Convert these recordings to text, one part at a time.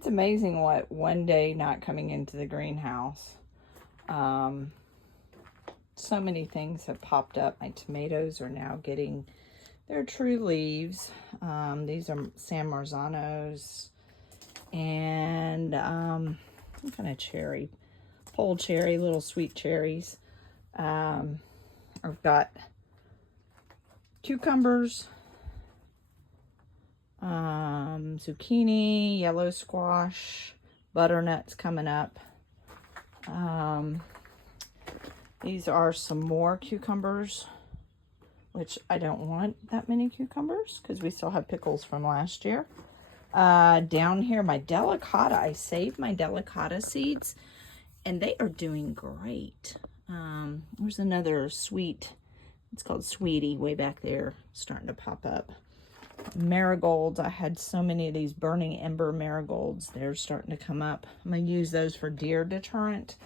It's amazing what one day not coming into the greenhouse. So many things have popped up. My tomatoes are now getting their true leaves. These are San Marzanos and some kind of cherry, pole cherry, little sweet cherries. I've got cucumbers, zucchini, yellow squash, butternuts coming up. These are some more cucumbers, which I don't want that many cucumbers because we still have pickles from last year. Down here, my delicata, I saved my delicata seeds and they are doing great. There's another sweet, it's called Sweetie, way back there, starting to pop up. Marigolds, I had so many of these burning ember marigolds. They're starting to come up. I'm going to use those for deer deterrent.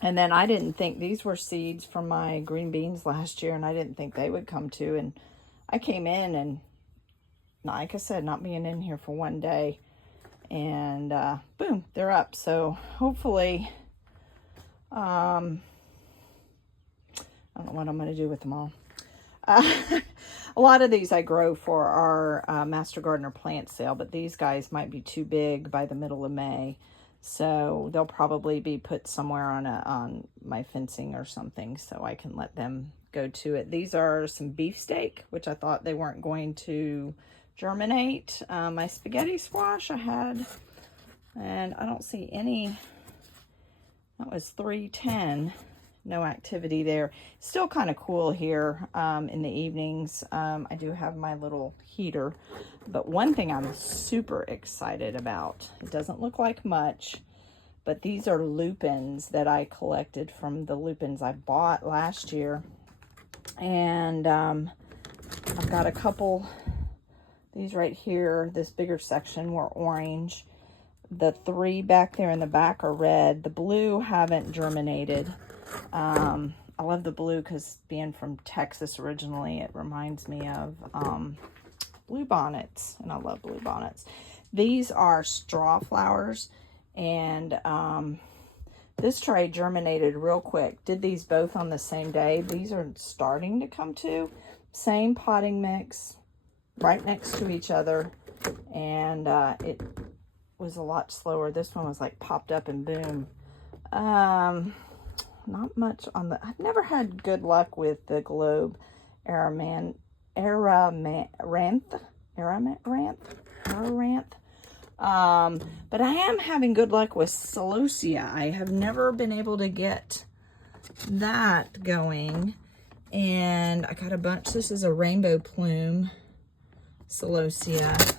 And then I didn't think these were seeds from my green beans last year, and I didn't think they would come to. And I came in and, like I said, not being in here for one day, and boom, they're up. So hopefully, I don't know what I'm going to do with them all. A lot of these I grow for our Master Gardener plant sale, but these guys might be too big by the middle of May. So they'll probably be put somewhere on my fencing or something so I can let them go to it. These are some beefsteak, which I thought they weren't going to germinate. My spaghetti squash I had, and I don't see any. That was 310. No activity there. Still kind of cool here in the evenings. I do have my little heater, but one thing I'm super excited about, it doesn't look like much, but these are lupins that I collected from the lupins I bought last year. And I've got a couple, these right here, this bigger section were orange. The 3 back there in the back are red. The blue haven't germinated. I love the blue because being from Texas originally, it reminds me of blue bonnets, and I love blue bonnets. These are straw flowers, and this tray germinated real quick. Did these both on the same day. These are starting to come to. Same potting mix, right next to each other, and it was a lot slower. This one was like popped up and boom. Not much on the, I've never had good luck with the Globe Amaranth. But I am having good luck with Celosia. I have never been able to get that going. And I got a bunch. This is a rainbow plume Celosia.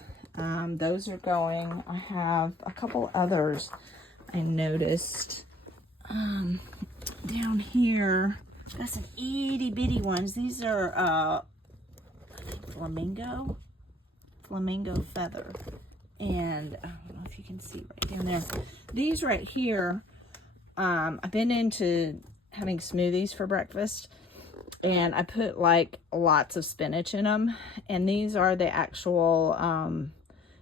Those are going. I have a couple others I noticed. Down here, got some itty bitty ones. These are I think flamingo feather, and I don't know if you can see right down there. These right here, I've been into having smoothies for breakfast, and I put like lots of spinach in them, and these are the actual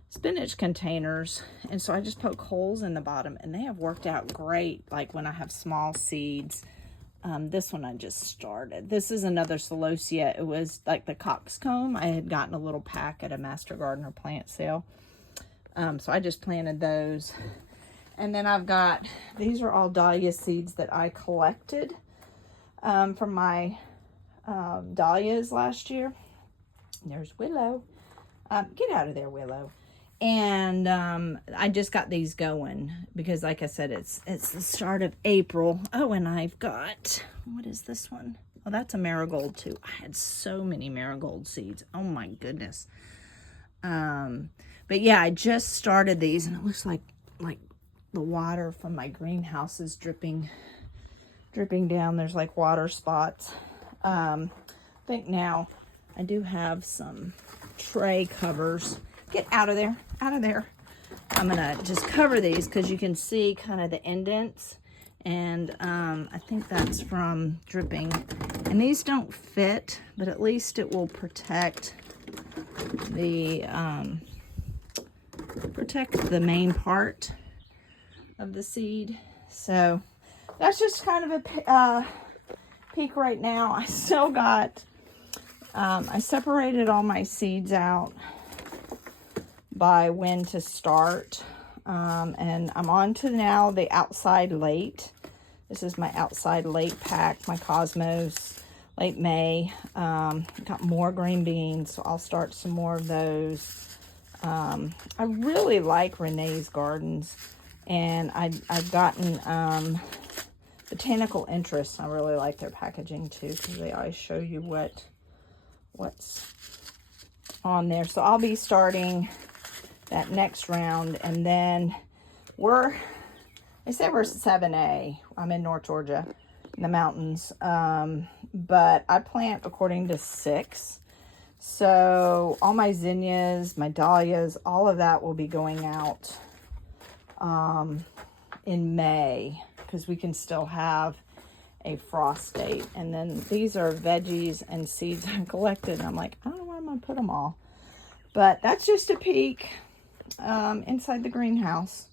spinach containers, and so I just poke holes in the bottom, and they have worked out great, like when I have small seeds. This one I just started. This is another Celosia. It was like the coxcomb. I had gotten a little pack at a Master Gardener plant sale, so I just planted those. And then I've got, these are all dahlia seeds that I collected from my dahlias last year. There's Willow. Get out of there, Willow. And I just got these going because, like I said, it's the start of April. Oh, and I've got, what is this one? Oh, that's a marigold too. I had so many marigold seeds. Oh my goodness. But yeah, I just started these, and it looks like the water from my greenhouse is dripping down. There's like water spots. I think now I do have some tray covers. Get out of there, out of there. I'm gonna just cover these because you can see kind of the indents, and I think that's from dripping. And these don't fit, but at least it will protect the protect the main part of the seed. So that's just kind of a peek right now. I still got, I separated all my seeds out by when to start. And I'm on to now the outside late. This is my outside late pack, my Cosmos late May. Got more green beans, so I'll start some more of those. I really like Renee's Gardens, and I've gotten Botanical Interest. I really like their packaging too, because they always show you what's on there. So I'll be starting that next round, and then they say we're 7A. I'm in North Georgia, in the mountains, but I plant according to 6. So all my zinnias, my dahlias, all of that will be going out in May, because we can still have a frost date. And then these are veggies and seeds I've collected, and I'm like, I don't know where I'm going to put them all. But that's just a peek inside the greenhouse.